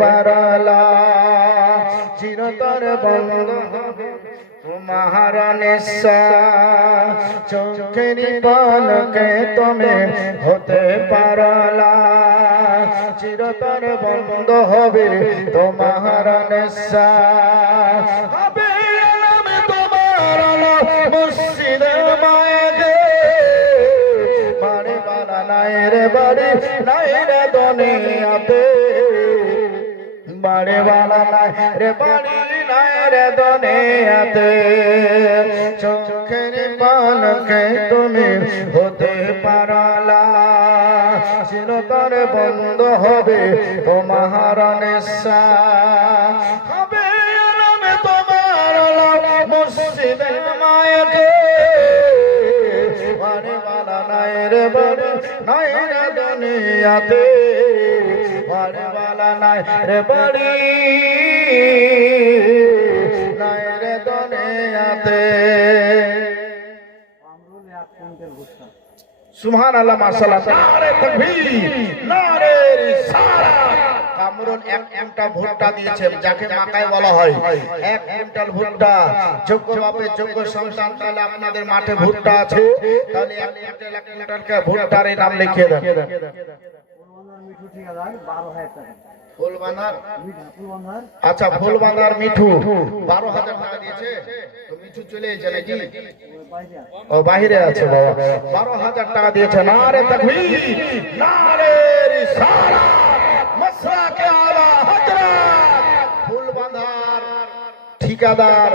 পারলা চিরতর বন্ধ মহারানেশা চোখের পলকে তুমি হতে পারলা চিরতর বন্ধ হবে তোমার নেশা হবে নামে তোমার মসজিদের মায়ের বাড়ি বালা নাই রে বাড়ি নাই রে দুনিয়াতে বাড়ি বালা নাই রে বাড়ি নাই রে দুনিয়াতে চোখের পলকে তুমি হতে পারলা চিরতর বন্ধ হবে তোমার নেশা হবে নামে তোমার মসজিদের মায়ের বাড়ি বালা নাই রে বাড়ি নাই রে দুনিয়াতে বাড়ি বালা নাই রে বাড়ি নাই রে দুনিয়াতে সুবহানাল্লাহ মাশাআল্লাহ নারে তাকবীর নারে রিসালাত কামরুল এক কুইন্টাল ভুট্টা দিয়েছেন যাকে মাকাই বলা হয় এক কুইন্টাল ভুট্টা যোগ্য বাপের যোগ্য সন্তান তাহলে আপনাদের মাঠে ভুট্টা আছে তাহলে এক কুইন্টালকে ভুট্টার নাম লিখিয়ে দেন মিঠু ঠিকাদার 12000 টাকা ফুলবাঁধার আচ্ছা ফুলবাঁধার মিঠু 12000 টাকা দিয়েছে তো মিঠু চলে এসেছে নাকি ও বাইরে আছে বাবা 12000 টাকা দিয়েছে নারে তাকবীর নারে রিসালাত মাসরাকে আলা হযরত ফুলবাঁধার ঠিকাদার